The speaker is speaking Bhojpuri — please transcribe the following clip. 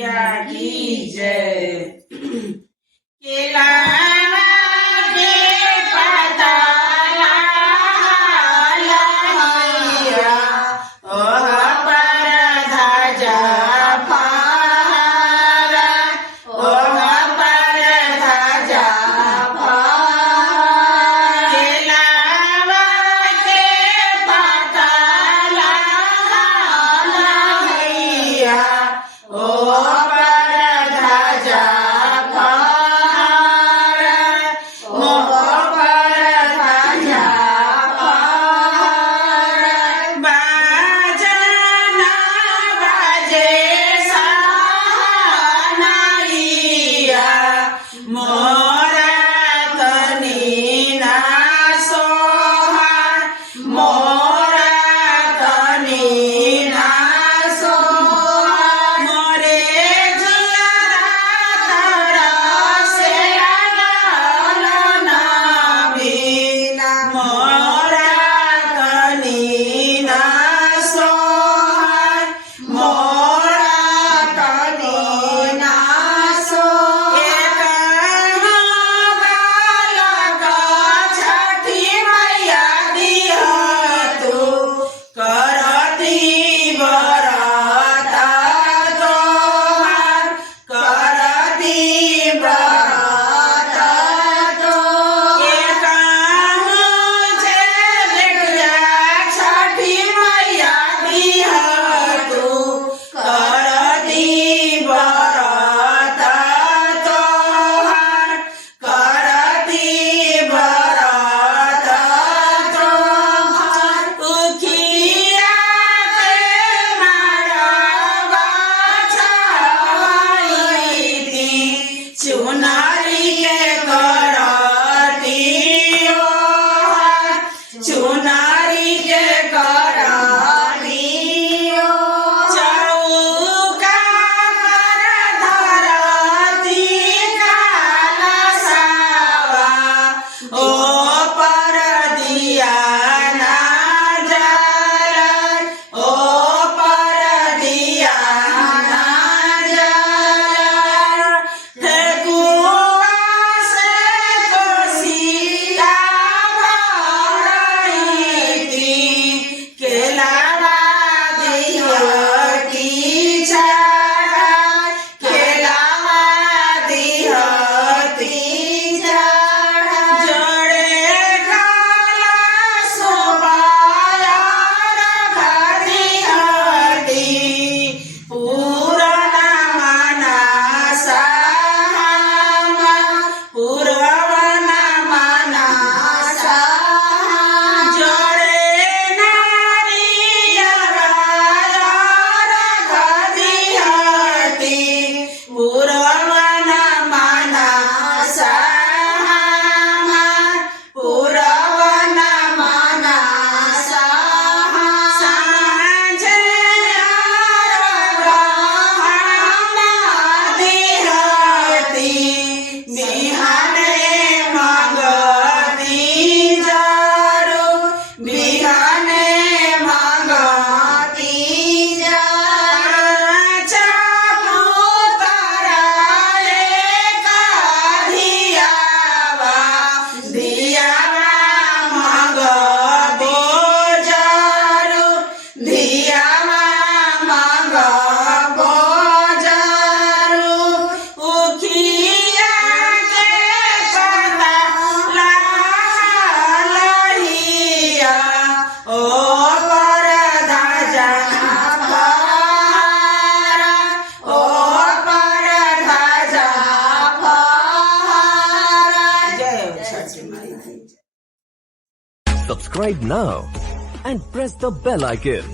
या की जय। केला के पता लहैया, ओह पर ध्वजा फहरा, ओह पर ध्वजा फहरा। केला के पता लहैया, ओह पर ध्वजा फहरा, ओह पर ध्वजा फहरा। बाजना बाजे सहनाइया, मोरा तनी ना सोहार, मोरा तनी ना सोहार। मोरे जियरा तरसे लालना बिना, मोरा तनी ना सोहार, मोरा तनी ना सोहार। बालक छठी मैया दिया तू, करती बरत तोहार, करती बरत तोहार। मुझे बिटिया छठी मैया दिया तू, करती बरत तोहार, करती बरत तोहार। उखिया के मारवा छावैती, चुनरी के करती ओहार, चुनरी के करती ओहार। चौका पर धरती कलशवा, ओ पर दिया ना जलाय, ओ पर दिया ना जलाय। ठेकुआ से कोसिया भरैती, केलावा दिहती चढ़ाय, केलावा दिहती चढ़ाय। जोड़े काला सोबाया रख दिहती, पूरन मनसा हमर, पूरन मनसा हमर। जोड़े नारियरा रख दिहती, पूरन मनसा हमर, पूरन मनसा हमर। साँझे अर्घ हम दिहती, बिहाने मंगती जरू, बिहाने मंगती जरू। चबूतरा एक धियावा, धियावा मंगबो जरू, धियावा मंगबो जरू। उखिया के पता लहैया, ओ पर ध्वजा फहरा, ओ पर ध्वजा फहरा। जय हो छठी मैया। Subscribe now and press the bell icon.